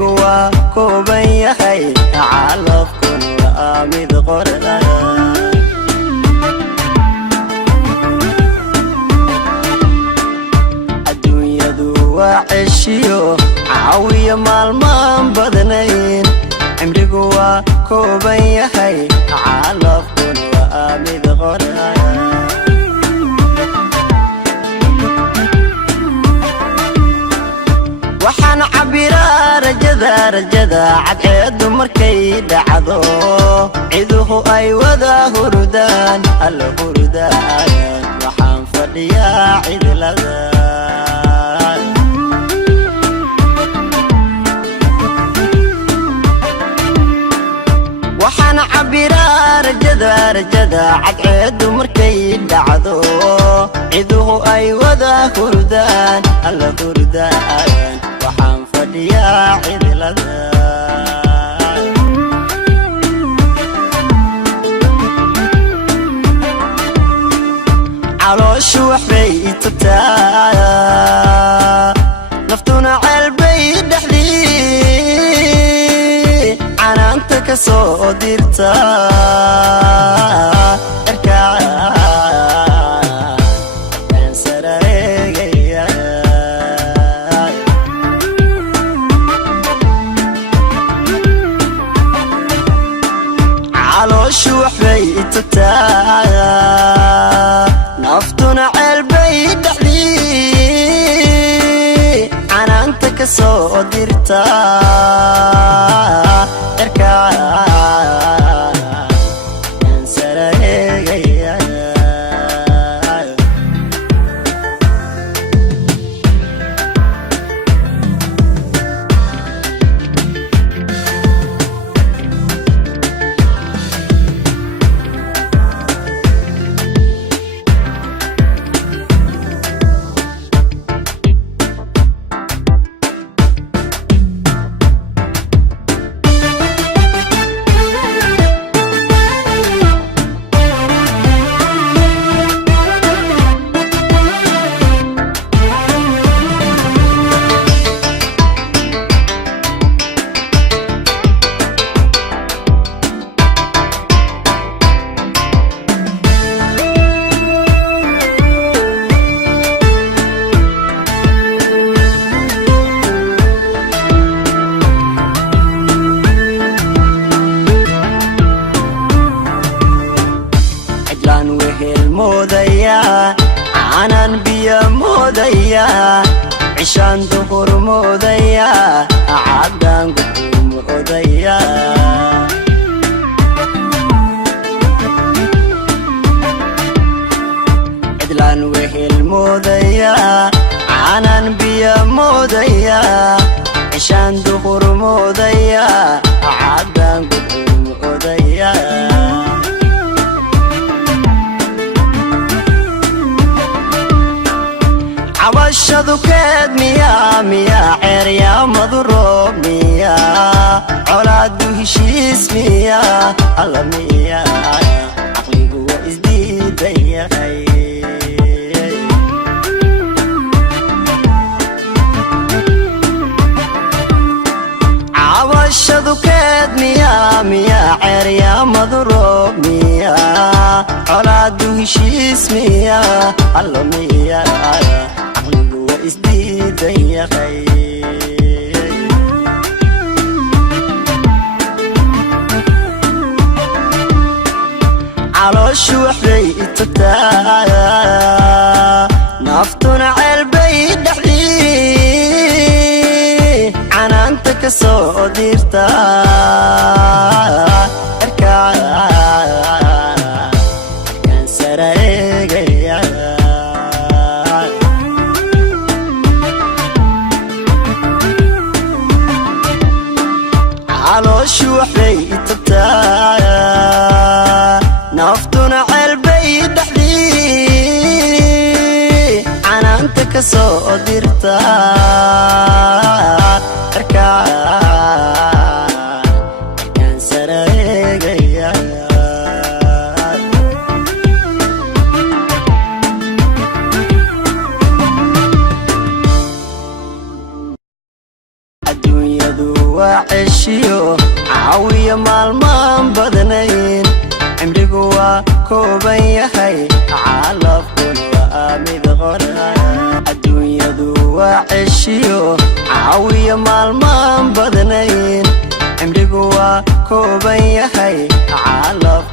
عمرقوا كوبن يحي عالفكن وآمد قرآن الدنيا دو عشيو عاوية مالمان بدنين عمرقوا كوبن يحي عالفكن وآمد قرآن waxaan cabiraa rajada cadceedu markay dhacdo ciduhu ay wada hurdaan alla hurdaan waxaan fadhiyaa cidlada waxaan cabiraa rajada cadceedu markay dhacdo ciduhu ay wada hurdaan alla hurdaan waxaan fadhiyaa cidlada calooshu waxbay itagtaa naftuna ceelbay dhexdii canaanta ka soo dirta calooshu waxbay itagtaa naftuna ceelbay dhexdii canaanta ka soo dirta erkaan sarareegaya aanan biyo moodaya cishaan duhur moodaya caddaan gudu moodaya cidlaan wehel moodaya aanan biyo moodaya cishaan duhur moodaya caddaan gudu moodaya عواشدو كاد ميا عريا مضروب ميا عولادو هشيس ميا الله ميا عقلي قوة ازديد يا خي عواشدو كاد ميا عريا مضروب ميا عولادو هشيس ميا الله ميا isdiida ya khayr calooshu waxbay itagtaa naftuna ceelbay dhexdii canaanta ka soo dirta erkaan sarareegaya calooshu waxbay itagtaa naftuna ceelbay dhexdii canaanta ka soo dirta erkaan sarareegaya adduunyadu وعشيو عاوية مالمان بدنين عمريقو وكوبان يحي عالف كل وآمد غرها الدنيا دو وعشيو عاوية مالمان بدنين عمريقو وكوبان يحي عالف